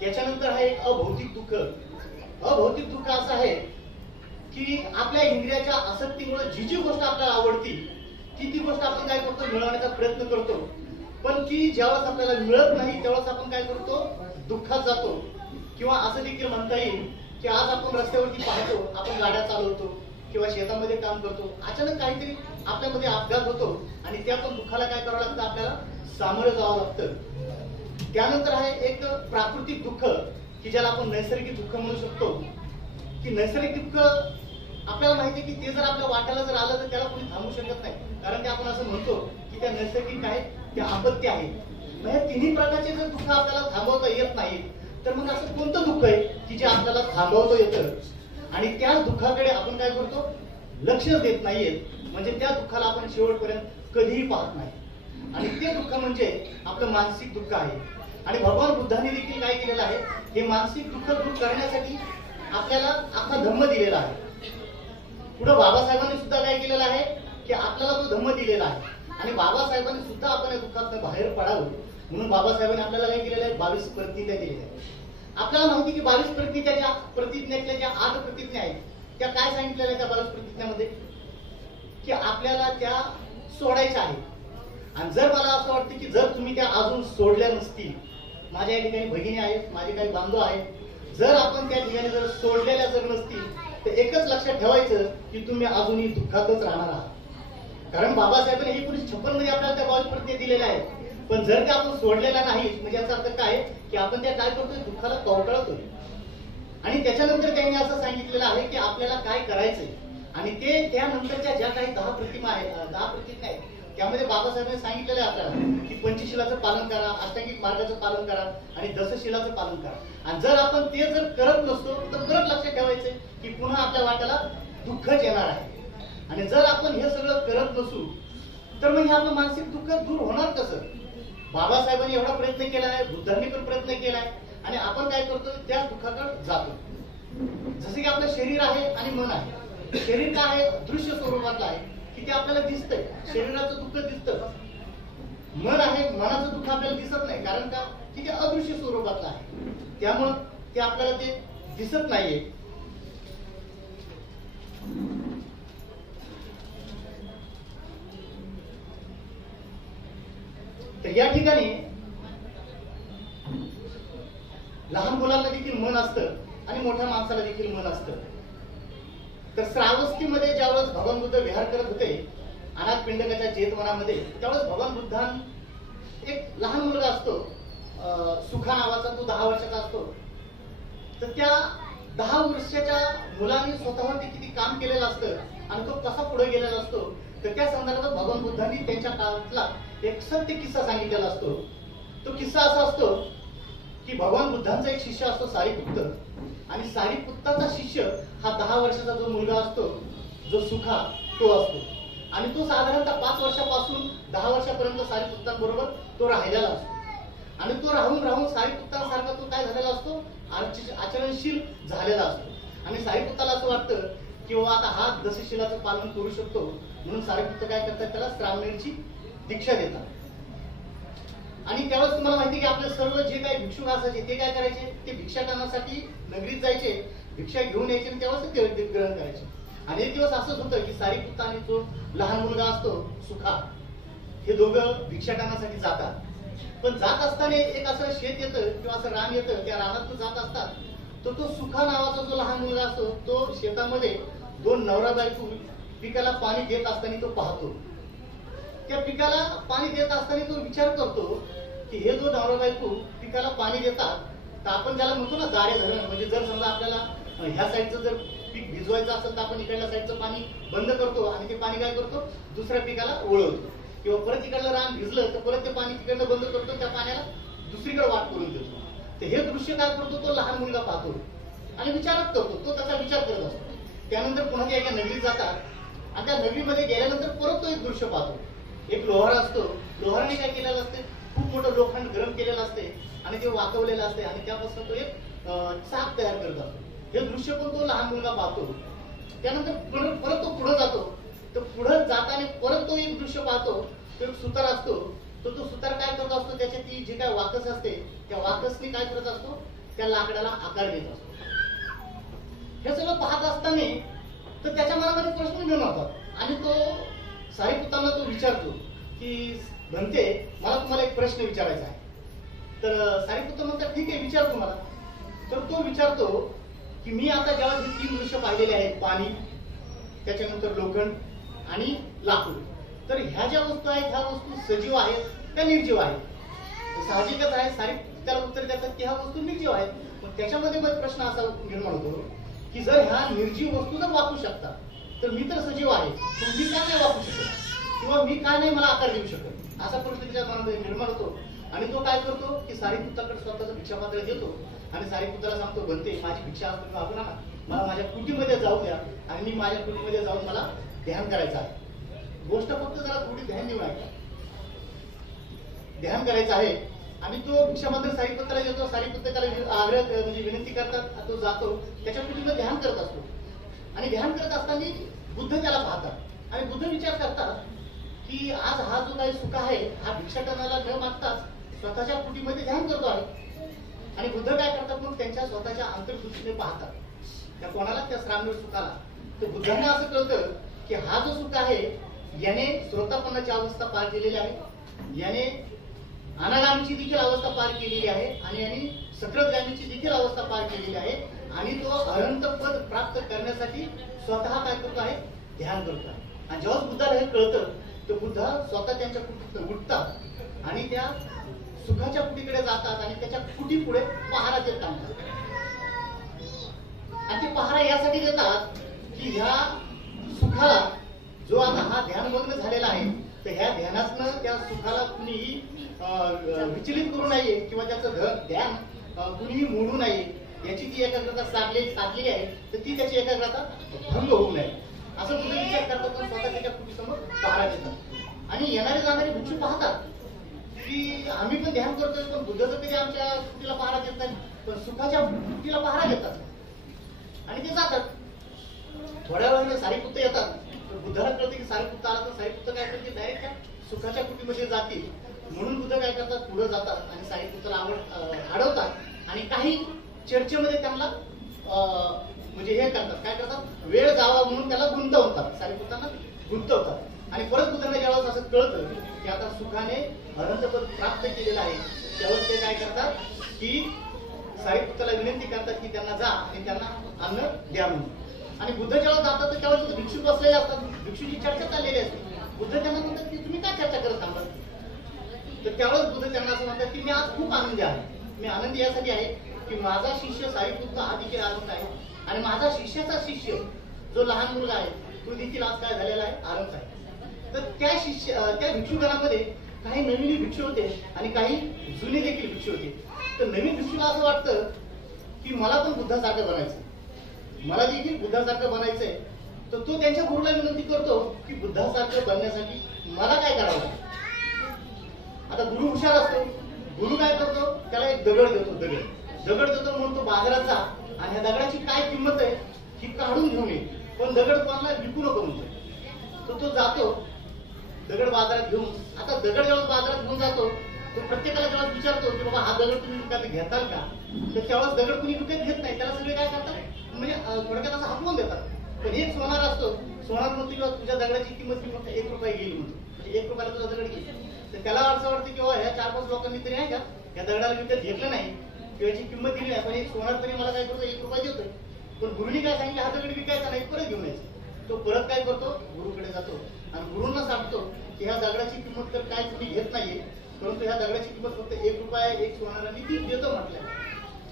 त्याच्यानंतर आहे एक अभौतिक दुःख. अभौतिक दुःख असं आहे की आपल्या इंद्रियाच्या आसक्तीमुळे जी जी गोष्ट आपल्याला आवडती ती गोष्ट आपण काय करतो, मिळवण्याचा प्रयत्न करतो. पण ती ज्यावेळेस आपल्याला मिळत नाही त्यावेळेस आपण काय करतो, दुःखात जातो. किंवा असं देखील म्हणता येईल की आज आपण रस्त्यावरती पाहतो, आपण गाड्या चालवतो किंवा शेतामध्ये काम करतो, अचानक काहीतरी आपल्यामध्ये अपघात होतो आणि त्या पण दुःखाला काय करावं लागतं, आपल्याला सामोरं जावं लागतं. त्यानंतर आहे एक प्राकृतिक दुःख की ज्याला आपण नैसर्गिक दुःख म्हणू शकतो. की नैसर्गिक दुःख आपल्याला माहिती आहे की ते जर आपल्या वाट्याला जर आलं तर त्याला कोणी थांबवू शकत नाही. कारण ते आपण असं म्हणतो की त्या नैसर्गिक आहे, त्या आपत्ती आहे. हे तिन्ही प्रकारचे जर दुःख आपल्याला थांबवता येत नाही तर मग असं कोणतं दुःख आहे की जे आपल्याला थांबवता येतं आणि त्या दुःखाकडे आपण काय करतो, लक्ष देत नाहीये. म्हणजे त्या दुःखाला आपण शेवटपर्यंत कधीही पाहत नाही. आणि ते दुःख म्हणजे आपलं मानसिक दुःख आहे. आणि भगवान बुद्धांनी देखील काय केलेलं आहे, हे मानसिक दुःख दूर करण्यासाठी आपल्याला अख्खा धम्म दिलेला आहे. पुढे बाबासाहेबांनी सुद्धा काय केलेलं आहे की आपल्याला तो धम्म दिलेला आहे. आणि बाबासाहेबांनी सुद्धा आपण या दुःखातून बाहेर पडावं म्हणून बाबासाहेबांनी आपल्याला काय केलेलं आहे, 22 प्रतिज्ञा दिलेल्या आहेत. आपल्याला माहिती की 22 प्रतिज्ञेतल्या ज्या 8 प्रतिज्ञा आहेत त्या काय सांगितलेल्या आहेत त्या 22 प्रतिज्ञामध्ये, की आपल्याला त्या सोडायच्या आहेत. आणि जर मला असं वाटतं की जर तुम्ही त्या अजून सोडल्या नसतील, माझ्या या ठिकाणी भगिनी आहेत, माझे काही बांधव आहेत, जर आपण त्या ठिकाणी जर सोडलेल्या जर नसतील तर एकच लक्षात ठेवायचं की तुम्ही अजूनही दुःखातच राहणार आहात. कारण बाबासाहेबांनी 1956 मध्ये आपल्याला त्या 22 प्रतिज्ञा दिलेल्या आहेत. पण जर त्या आपण सोडलेल्या नाहीत म्हणजे याचा अर्थ काय की आपण त्या काय करतोय, दुःखाला कवटाळतोय. आणि त्याच्यानंतर त्यांनी असं सांगितलेलं आहे की आपल्याला काय करायचंय. आणि ते त्यानंतरच्या ज्या काही 10 प्रतिज्ञा आहेत त्यामध्ये बाबासाहेबांनी सांगितलेलं आहे आपल्याला की पंचशीलाचं पालन करा, अष्टांगिक मार्गाचं पालन करा आणि दशशीलाचं पालन करा. आणि जर आपण ते जर करत नसतो तर परत लक्षात ठेवायचंय की पुन्हा आपल्या वाट्याला दुःखच येणार आहे. आणि जर आपण हे सगळं करत नसू तर मग हे आपलं मानसिक दुःख दूर होणार कसं? बाबासाहेबांनी एवढा प्रयत्न केला आहे, बुद्धांनी पण प्रयत्न केलाय, आणि आपण काय करतो त्या दुःखाकडे जातो. जसे की आपलं शरीर आहे आणि मन आहे. शरीर काय आहे? दृश्य स्वरूपातलं आहे की ते आपल्याला दिसतंय, शरीराचं दुःख दिसतं. मन आहे, मनाचं दुःख आपल्याला दिसत नाही, कारण का की ते अदृश्य स्वरूपातलं आहे, त्यामुळं ते आपल्याला ते दिसत नाहीये. तर या ठिकाणी लहान मुलांना देखील मन असतं आणि मोठ्या माणसाला देखील मन असतं. तर श्रावस्तीमध्ये ज्यावेळेस भगवान बुद्ध विहार करत होते अनाथ पिंडकाच्या जेतवनामध्ये, त्यावेळेस भगवान बुद्धान एक लहान मुलगा असतो सुखा नावाचा, तो 10 वर्षाचा असतो. तर त्या 10 वर्षाच्या मुलाने स्वतःवरती किती काम केलेलं असतं आणि तो कसा पुढे गेलेला असतो, तर त्या संदर्भात भगवान बुद्धांनी त्यांच्या काळातला एक सत्य किस्सा सांगितलेला असतो. तो किस्सा असा असतो की भगवान बुद्धांचा एक शिष्य असतो सारीपुत्त, आणि सारीपुत्ताचा शिष्य हा 10 वर्षाचा जो मुलगा असतो, जो सुखा, तो असतो. आणि तो साधारणतः 5 वर्षापासून 10 वर्षापर्यंत सारीपुत्तांबरोबर तो राहिलेला असतो. आणि तो राहून राहून सारीपुत्तांसारखा तो काय झालेला असतो, आचरणशील झालेला असतो. आणि सारीपुत्ताला असं वाटतं की आता हा दशशिलाचं पालन करू शकतो, म्हणून सारीपुत्त काय करतात, त्याला श्रावणेरची दीक्षा देतात. आणि त्यावेळेस तुम्हाला माहिती की आपले सर्व जे काही भिक्षुक असायचे ते काय करायचे, ते भिक्षाटनासाठी नगरीत जायचे, भिक्षा घेऊन यायचे आणि त्यावेळेस ते ग्रहण करायचे. आणि एक दिवस असंच होतं की सारीपुत्त आणि जो लहान मुलगा असतो सुखा, हे दोघं भिक्षाटनासाठी जातात. पण जात असताना एक असं शेत येतं किंवा असं रान येतं, त्या रानात जात असतात. तर तो सुखा नावाचा जो लहान मुलगा असतो, तो शेतामध्ये 2 नवरा बायको पिकाला पाणी देत असताना तो पाहतो. त्या पिकाला पाणी देत असताना तो विचार करतो की हे 2 नवरा बायको पिकाला पाणी देतात, तर आपण ज्याला म्हणतो ना दारे धरण, म्हणजे जर समजा आपल्याला ह्या साईडचं जर पीक भिजवायचं असेल तर आपण इकडल्या साईडचं पाणी बंद करतो आणि ते पाणी काय करतो, दुसऱ्या पिकाला वळवतो. किंवा परत इकडलं रान भिजलं तर परत ते पाणी तिकडनं बंद करतो, त्या पाण्याला दुसरीकडे वाट करून देतो. तर हे दृश्य काय करतो, तो लहान मुलगा पाहतो आणि विचारच करतो, तो त्याचा विचार करत असतो. त्यानंतर पुन्हा ते एका नगरीत जातात आणि त्या नगरीमध्ये गेल्यानंतर परत तो एक दृश्य पाहतो. एक लोहार असतो, लोहाराने काय केलेलं असते, खूप मोठं लोखंड गरम केलेलं असते आणि ते वाकवलेलं असते आणि त्यापासून तो एक चाक तयार करत असतो. हे दृश्य पण तो लहान मुलगा पाहतो. त्यानंतर परत तो पुढे जातो, तर पुढे जाताना परत तो एक दृश्य पाहतो, तो एक सुतार असतो. तो सुतार काय करत असतो, त्याची ती जी काय वाकस असते त्या वाकसने काय करत असतो, त्या लाकडाला आकार देत असतो. हे सगळं पाहत असताना तर त्याच्या मनामध्ये प्रश्न घेऊन होतात आणि तो सारीपुत्तांना तो विचारतो की म्हणते मला तुम्हाला एक प्रश्न विचारायचा आहे. तर सारीपुत्त म्हणतात ठीक आहे विचार तुम्हाला. तर तो विचारतो की मी आता जेव्हा हे 3 दृश्य पाहिलेले आहेत, पाणी, त्याच्यानंतर लोखंड आणि लाकूड, तर ह्या ज्या वस्तू आहेत ह्या वस्तू सजीव आहेत त्या निर्जीव आहेत? साहजिकच आहे, सारीपुत्त त्याला उत्तर देतात की ह्या वस्तू निर्जीव आहेत. मग त्याच्यामध्ये मग प्रश्न असा निर्माण होतो की जर ह्या निर्जीव वस्तू जर वापरू शकतात तर मी तर सजीव आहे, पण मी का नाही वापरू शकत, किंवा मी काय नाही मला आकार देऊ शकत, असा प्रश्न त्याच्या मनामध्ये निर्माण होतो. आणि तो काय करतो की सारीपुत्ताकडे स्वतःचं भिक्षापात्र देतो आणि सारीपुत्ताला सांगतो बनते माझी भिक्षा तुम्ही मागू नका, मला माझ्या कुटीमध्ये जाऊ द्या आणि मी माझ्या कुटीमध्ये जाऊन मला ध्यान करायचं आहे. गोष्ट फक्त जरा थोडी ध्यान देऊन ऐका. ध्यान करायचं आहे आणि तो भिक्षापात्र सारीपुत्ताला देतो. सारीपुत्त त्याला आग्रह म्हणजे विनंती करतात, तो जातो, त्याच्या कुटीमध्ये ध्यान करत असतो. आणि ध्यान करत असताना बुद्ध त्याला पाहतात आणि बुद्ध विचार करतात की आज हा जो काही सुख आहे हा भिक्षाटनाला न मागताच स्वतःच्या कुटीमध्ये ध्यान करतो आहे. आणि बुद्ध काय करतात, मग त्यांच्या स्वतःच्या अंतर्दृष्टीने पाहतात त्या कोणाला, त्या श्रावणेर सुखाला. तर बुद्धांना असं कळतं की हा जो सुख आहे याने श्रोतापन्नाची अवस्था पार केलेली आहे, याने अनागामीची देखील अवस्था पार केलेली आहे आणि याने सक्रतगामीची देखील अवस्था पार केलेली आहे. आणि तो अनंत पद प्राप्त करण्यासाठी स्वतः काय करतो आहे, ध्यान करतो आहे. आणि जेव्हा बुद्धाला हे कळतं तर बुद्ध स्वतः त्यांच्या कुटीत उठतात आणि त्या सुखाच्या कुटीकडे जातात आणि त्याच्या कुटी पुढे पहारा देत थांबतात. आणि ते पहारा यासाठी देतात की ह्या सुखाला जो आता हा ध्यानमग्न झालेला आहे तर ह्या ध्यानातनं त्या सुखाला कुणीही विचलित करू नये किंवा त्याचं ध्यान कुणीही मोडू नये, याची ती एकाग्रता साधलेली आहे, तर ती त्याची एकाग्रता भंग होऊ नये असं बुद्ध विचार करतात. करतात, स्वतः त्याच्या कुटीसमोर पहारा देतात. आणि येणारे जाणारे भिक्षू पाहतात की आम्ही पण ध्यान करतोय, पण बुद्ध तर कधी आमच्या कुटीला पहारा देत नाही, पण सुखाच्या कुटीला पहारा घेतात आणि ते जातात. थोड्या वेळाने सारीपुत्त येतात. तर बुद्धाला कळते की सारीपुत्त आला, तर सारीपुत्त काय करते, डायरेक्ट त्या सुखाच्या कुटीमध्ये जातील. म्हणून बुद्ध काय करतात, पुढे जातात आणि सारीपुत्ताला अडवतात आणि काही चर्चेमध्ये त्यांना म्हणजे हे करतात, काय करतात, वेळ जावा म्हणून त्याला गुंतवतात, सारीपुत्तांना गुंतवतात. आणि परत बुद्धांना ज्यावेळेस असं कळतं की आता सुखाने अनंतपद प्राप्त केलेलं आहे, त्यावेळेस ते काय करतात की सारीपुत्ताला विनंती करतात की त्यांना जा आणि त्यांना अन्न द्या म्हणून. आणि बुद्ध जेव्हा जातात तर त्यावेळेस भिक्षू बसलेले असतात, भिक्षूची चर्चा चाललेली असते. बुद्ध त्यांना म्हणतात की तुम्ही काय चर्चा करत थांबा. तर त्यावेळेस बुद्ध त्यांना असं म्हणतात की मी आज खूप आनंदी आहे. मी आनंदी यासाठी आहे की माझा शिष्य सारीपुत्त हा देखील आनंद आहे आणि माझा शिष्याचा शिष्य जो लहान मुलगा आहे तो देखील आज काय झालेला आहे, आनंद आहे. तर त्या भिक्षुगणामध्ये काही नवीन भिक्षू होते आणि काही जुने देखील भिक्षू होते. तर नवीन भिक्षूला असं वाटतं की मला पण बुद्धासारखं बनायचं, मला देखील बुद्धासारखं बनायचंय. तर तो त्यांच्या गुरुला विनंती करतो की बुद्धासारखं बनण्यासाठी मला काय करावं लागेल. आता गुरु हुशार असतो. गुरु काय करतो, त्याला एक दगड देतो म्हणून तो बाजारात जा आणि या दगडाची काय किंमत आहे ही काढून घेऊन ये, पण दगड कोणाला विकू नको म्हणतो. तर तो जातो दगड बाजारात घेऊन. आता दगड जेव्हा बाजारात घेऊन जातो तो प्रत्येकाला जेव्हा विचारतो की बाबा हा दगड तुम्ही विकत घेताल का, तर त्यावेळेस दगड कुणी विकत घेत नाही. त्याला सगळे काय करतात, म्हणजे थोडक्यात असं हटवून देतात. पण एक सोनार असतो, सोनार म्हणतो किंवा तुझ्या दगडाची किंमत फक्त 1 रुपया घेईल म्हणतो, म्हणजे 1 रुपयाला तुझा दगड घेईल. तर त्याला असं वाटतं की ह्या 4-5 लोकांनी तरी नाही का या दगडाला विकत घेतलं नाही किंवा याची किंमत दिली नाही, पण एक सोनार तरी मला काय करतो 1 रुपया देतोय. पण गुरुनी काय सांगितलं, हा दगड विकायचा नाही, परत घेऊन यायचं. तो परत काय करतो, गुरुकडे जातो आणि गुरुंना सांगतो की ह्या दगडाची किंमत तर काय तुम्ही घेत नाहीये, परंतु ह्या दगडाची किंमत फक्त 1 रुपया 1 सोनारांनी ती देतो म्हटलं.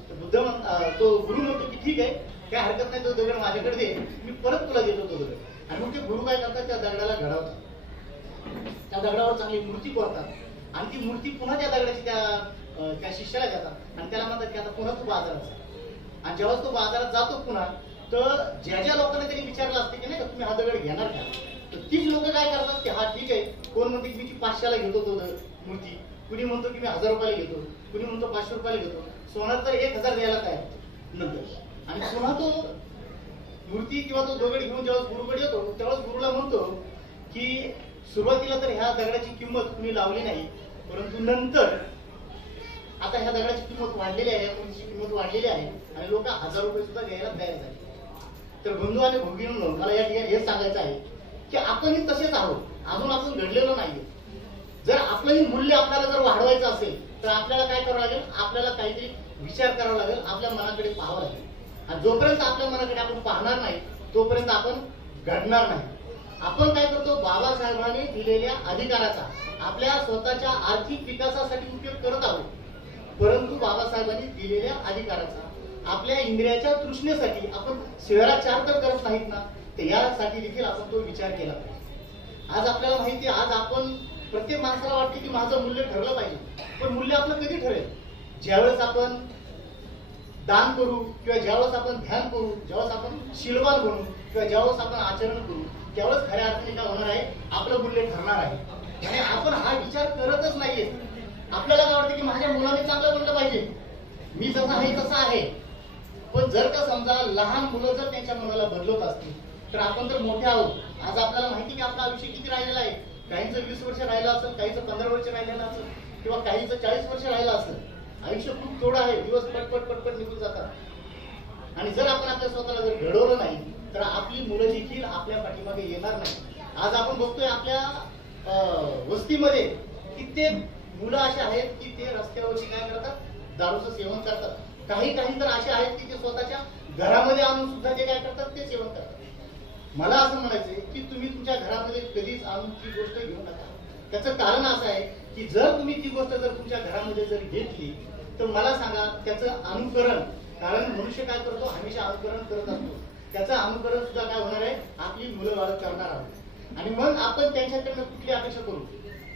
तर बुद्ध तो गुरु म्हणतो की ठीक आहे, काय हरकत नाही, तो दगड माझ्याकडे दे, मी परत तुला देतो तो दगड. आणि मग ते गुरु काय करतात, त्या दगडाला घडवतात, त्या दगडावर चांगली मूर्ती कोरतात आणि ती मूर्ती पुन्हा त्या दगडाची त्या शिष्याला देतात आणि त्याला म्हणतात की आता पुन्हा तू बाजारात जा. आणि जेव्हा तो बाजारात जातो पुन्हा, तर ज्या लोकांना त्यांनी विचारलं असते की नाही का तुम्ही हा दगड घेणार का, तर तीच लोक काय करतात की हा ठीक आहे. कोण म्हणते की मी ती 500ला घेतो तो मूर्ती, कुणी म्हणतो की मी 1000 रुपयाला घेतो, कुणी म्हणतो 500 रुपयाला घेतो. सोनार तर 1000 द्यायला काय नंतर. आणि पुन्हा तो मूर्ती किंवा तो दगड घेऊन जेव्हा गुरुकडे येतो तेव्हाच गुरुला म्हणतो की सुरुवातीला तर ह्या दगडाची किंमत कुणी लावली नाही, परंतु नंतर आता ह्या दगडाची किंमत वाढलेली आहे, या मूर्तीची किंमत वाढलेली आहे आणि लोक 1000 रुपये सुद्धा द्यायला तयार झाले. तर बंधू आणि भगिनींनो, मला या ठिकाणी हेच सांगायचं आहे की आपणही तसेच आहोत, अजून आपण घडलेलो नाहीये. जर आपलंही मूल्य आपल्याला जर वाढवायचं असेल तर आपल्याला काय करावं लागेल, आपल्याला काहीतरी विचार करावा लागेल, आपल्या मनाकडे पाहावं लागेल. आणि जोपर्यंत आपल्या मनाकडे आपण पाहणार नाही तोपर्यंत आपण घडणार नाही. आपण काय करतो, बाबासाहेबांनी दिलेल्या अधिकाराचा आपल्या स्वतःच्या आर्थिक विकासासाठी उपयोग करत आहोत, परंतु बाबासाहेबांनी दिलेल्या अधिकाराचा आपल्या इंद्रियाच्या तृष्णेसाठी आपण शहरात 4 तर करत नाहीत ना, तर यासाठी देखील आपण तो विचार केला पाहिजे. आज आपल्याला माहिती आहे, आज आपण प्रत्येक माणसाला वाटते की माझं मूल्य ठरलं पाहिजे, पण मूल्य आपलं कधी ठरेल, ज्यावेळेस आपण दान करू किंवा ज्यावेळेस आपण ध्यान करू, ज्यावेळेस आपण शीलवान बनू किंवा ज्यावेळेस आपण आचरण करू, त्यावेळेस खऱ्या अर्थाने काय होणार आहे, आपलं मूल्य ठरणार आहे. आणि आपण हा विचार करतच नाहीये. आपल्याला काय वाटतं की माझ्या मुलाने चांगलं बनलं पाहिजे, मी जसा आहे तसा आहे. पण जर का समजा लहान मुलं जर त्यांच्या मनाला बदलत असतील तर आपण तर मोठे आहोत. आज आपल्याला माहिती की आपलं आयुष्य किती राहिलेलं आहे. काहींचं 20 वर्ष राहिलं असेल, काहींचं 15 वर्ष राहिलेलं असेल किंवा काहींचं 40 वर्ष राहिलं असेल. आयुष्य खूप थोडं आहे, दिवस पटपट पटपट निघून जातात. आणि जर आपण आपल्या स्वतःला जर घडवलं नाही तर आपली मुलं देखील आपल्या पाठीमागे येणार नाही. आज आपण बघतोय आपल्या वस्तीमध्ये कित्येक मुलं असे आहेत की ते रस्त्यावरती काय करतात, दारूचं सेवन करतात. काही तर असे आहेत की ते स्वतःच्या घरामध्ये आणून सुद्धा ते काय करतात, ते सेवन करतात. मला असं म्हणायचंय की तुम्ही तुमच्या घरामध्ये कधीच आणून ती गोष्ट घेऊ नका. त्याचं कारण असं आहे की जर तुम्ही ती गोष्ट जर तुमच्या घरामध्ये जर घेतली तर मला सांगा त्याचं अनुकरण, कारण मनुष्य काय करतो, हमेशा अनुकरण करत असतो. त्याचं अनुकरण सुद्धा काय होणार आहे, आपली मुलं बाळग करणार आहोत. आणि मग आपण त्यांच्याकडनं कुठली अपेक्षा करू.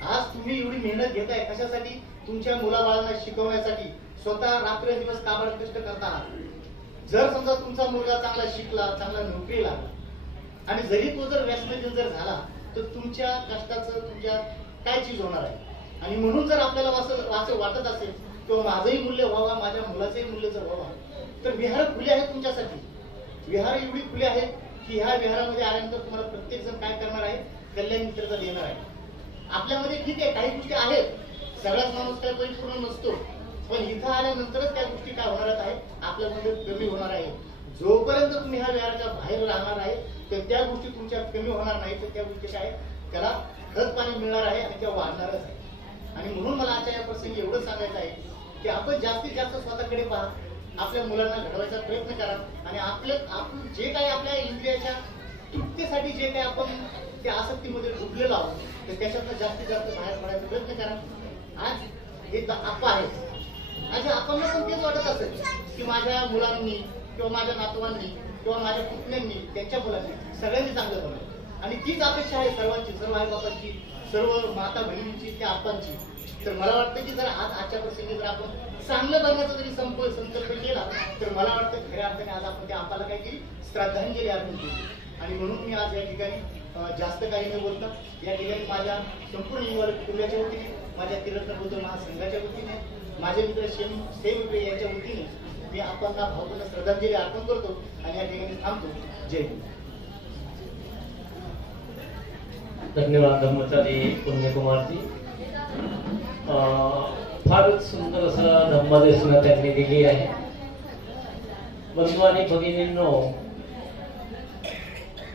आज तुम्ही एवढी मेहनत घेताय कशासाठी, तुमच्या मुलाबाळांना शिकवण्यासाठी, स्वतः रात्रंदिवस काबाड कष्ट करता आहात. जर समजा तुमचा मुलगा चांगला शिकला, चांगला नोकरी लागला, आणि जरी तो जर व्यसनाधीन जर झाला तर तुमच्या कष्टाचं तुमच्या काय चीज होणार आहे. आणि म्हणून जर आपल्याला असं वाटत असेल किंवा माझंही मूल्य व्हावा, माझ्या मुलाचंही मूल्य जर व्हावा, तर विहार खुले आहेत तुमच्यासाठी. विहार एवढी खुले आहेत की ह्या विहारामध्ये आल्यानंतर तुम्हाला प्रत्येक जण काय करणार आहे, कल्याण मित्रता देणार आहे. आपल्यामध्ये ठीक आहे काही गोष्टी आहेत, सगळाच माणूस काय परिपूर्ण नसतो, पण इथं आल्यानंतरच काही गोष्टी काय होणार आहेत, आपल्यामध्ये कमी होणार आहे. जोपर्यंत तुम्ही ह्या विहाराच्या बाहेर राहणार आहे तर त्या गोष्टी तुमच्या कमी होणार नाही, तर त्या गोष्टी काय त्याला खत पाणी मिळणार आहे आणि त्या वाढणारच आहे. आणि म्हणून मला आजच्या या प्रसंगी एवढं सांगायचं आहे की आपण जास्तीत जास्त स्वतःकडे पहा, आपल्या मुलांना घडवायचा प्रयत्न करा आणि आपण जे काही आपल्या इंद्रियाच्या तृप्तीसाठी जे काही आपण त्या आसक्तीमध्ये डुबलेलो आहोत तर त्याच्यातनं जास्तीत जास्त बाहेर पडायचा प्रयत्न करा. आज हे आप्पा आहेत, आज आपल्याला पण तेच वाटत असेल की माझ्या मुलांनी किंवा माझ्या नातवांनी किंवा माझ्या पुतण्यांनी त्यांच्या मुलांनी सगळ्यांनी चांगलं बनवलं. आणि तीच अपेक्षा आहे सर्वांची, सर्व आई बाबांची, सर्व माता बहिणींची, त्या आप्पांची. तर मला वाटतं की जर आजच्या प्रसंगी जर आपण चांगलं बनण्याचा जरी संकल्प केला तर मला वाटतं खऱ्या अर्थाने आज आपण त्या आप्पाला काय केली, श्रद्धांजली अर्पण केली. आणि म्हणून मी आज या ठिकाणी जास्त काही न बोलता या ठिकाणी माझ्या संपूर्ण युवा कुटुंबाच्या वतीने, माझ्या तीर्थन बौद्ध महासंघाच्या वतीने, माझे मित्र सेम यांच्या वतीने मी आपल्याला भावपूर्ण श्रद्धांजली अर्पण करतो आणि या ठिकाणी थांबतो. जय हिंद. धन्यवाद धम्मचारी पुण्यकुमारजी. फारच सुंदर असं धम्मदेशना त्यांनी दिली आहे. बंधू आणि भगिनींनो,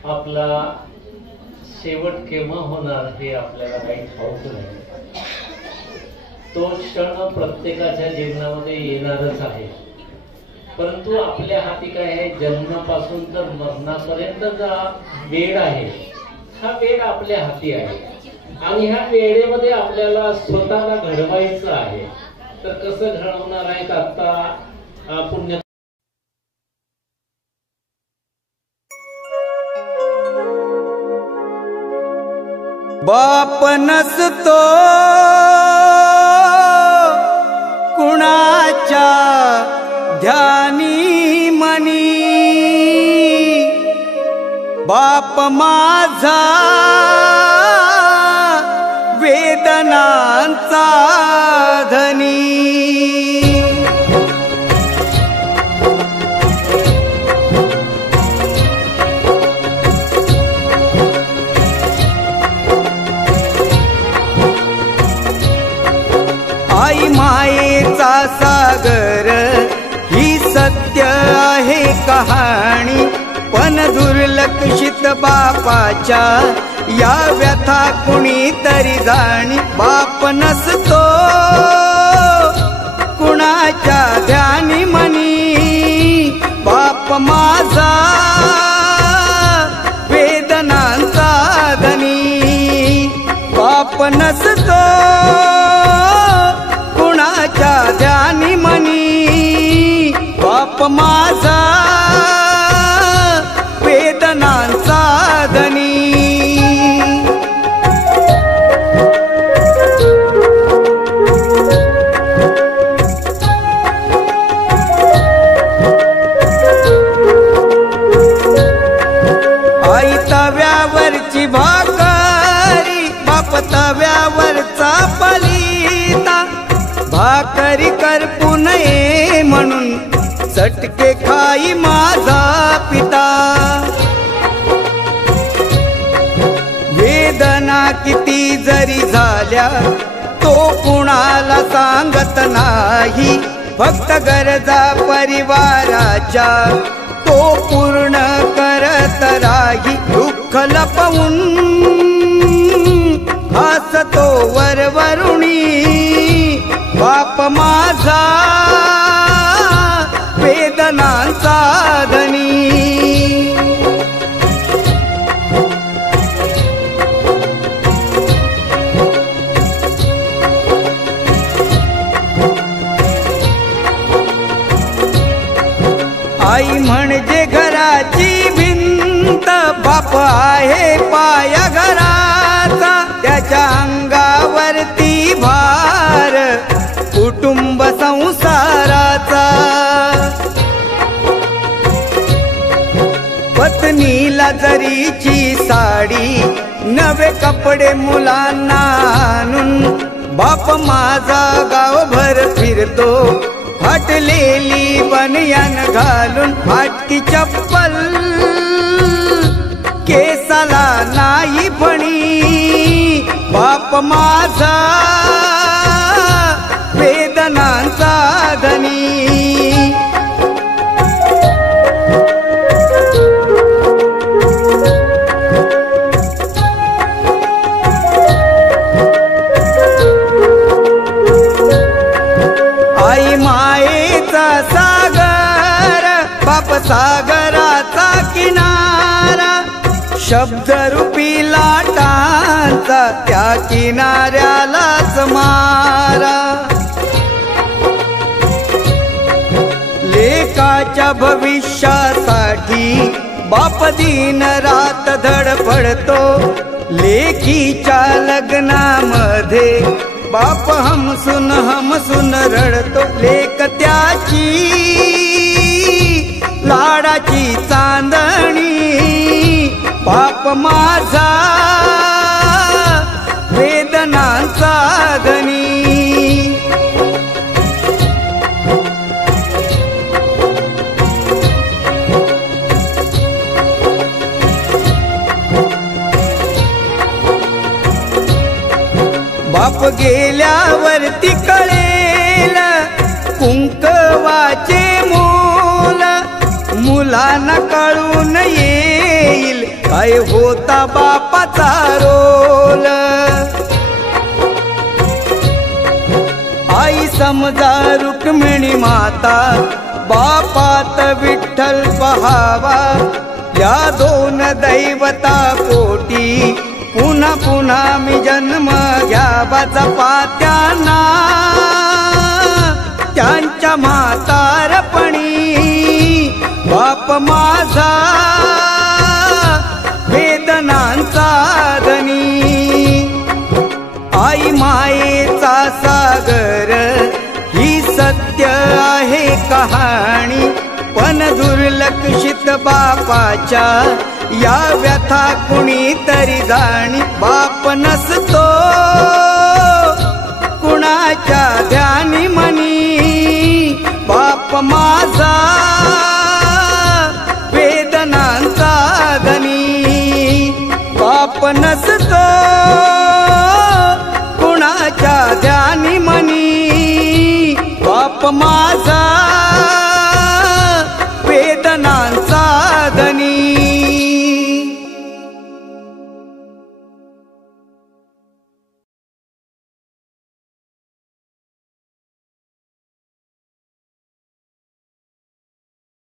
आपला शेवट केव्हा होणार हे आपल्याला काही ठाऊक नाही. तो क्षण प्रत्येकाच्या जीवनामध्ये येणारच आहे, परंतु आपल्या हाती काय आहे, जन्मापासून तर मरणापर्यंतचा वेळ आहे, हा वेळ आपल्या हाती आहे. आणि ह्या वेळेमध्ये आपल्याला स्वतःला घडवायचं आहे. तर कसं घडवणार आहेत आता पुण्य बाप नसतो कुणाच्या ध्यानी मनी, बाप माझा वेदनांचा धनी. आई मायेचा सागर ही सत्य आहे कहाणी, पण दुर्लक्षित बापाच्या या व्यथा कुणीतरी जाणी. बाप नसतो कुणाच्या ध्यानी मनी, बाप माझा वेदनांचा धनी. बाप नसतो कुणाच्या ध्यानी मनी, बाप माझा वेदनांचा धनी. आई तव्यावरची भाकरी, बाप तव्यावरचा पलिता, भाकरी करपू नये म्हणून चटके खाई माझा पिता. वेदना किती जरी झाल्या तो कुणाला सांगत नाही, फक्त गरजा परिवाराच्या तो पूर्ण करत राही. दुःख लपवून हसतो वरवरुणी, बाप माझा वेदनांचा धनी. आई म्हणजे घराची भिंत, बाप आहे पाया घराचा, त्याच्या अंगावरती भार कुटुंब संसाराचा. पत्नीला जरीची साडी नवे कपडे मुलांना आणून बाप माझा गावभर फिरतो फाटलेली बनियान घालून फाटकी चप्पल केसाला नाही फणी बाप माझा वेदनांचा धनी आई मायेचा सागर बाप सागराचा किनारा शब्दरूपी लाटांचा त्या किनाऱ्यालाच मारा लेकाच्या भविष्यासाठी बाप दिन रात धडपडतो लेकीच्या लग्नामध्ये बाप हमसून रडतो लेक त्याची लाडाची चांदणी बाप माझा वेदनांचा धनी बाप गेल्यावरती कळेल कुंकवाचे मोल मुलांना कळून येईल काय होता बापाचा रोल आई समजा रुक्मिणी माता बापात विठ्ठल पहावा या दोन दैवता पोटी पुन्हा पुन्हा मी जन्म घ्यावा जपात्यांना त्यांच्या म्हातारपणी बाप माझा वेदनांचा धनी आई मायेचा सागर ही सत्य आहे कहाणी पण दुर्लक्षित बापाच्या या व्यथा कुणी तरी जाणी बाप नसतो कुणाच्या ध्यानी मनी बाप माझा वेदनांचा धनी बाप नसतो कुणाच्या ध्यानी मनी बाप माझा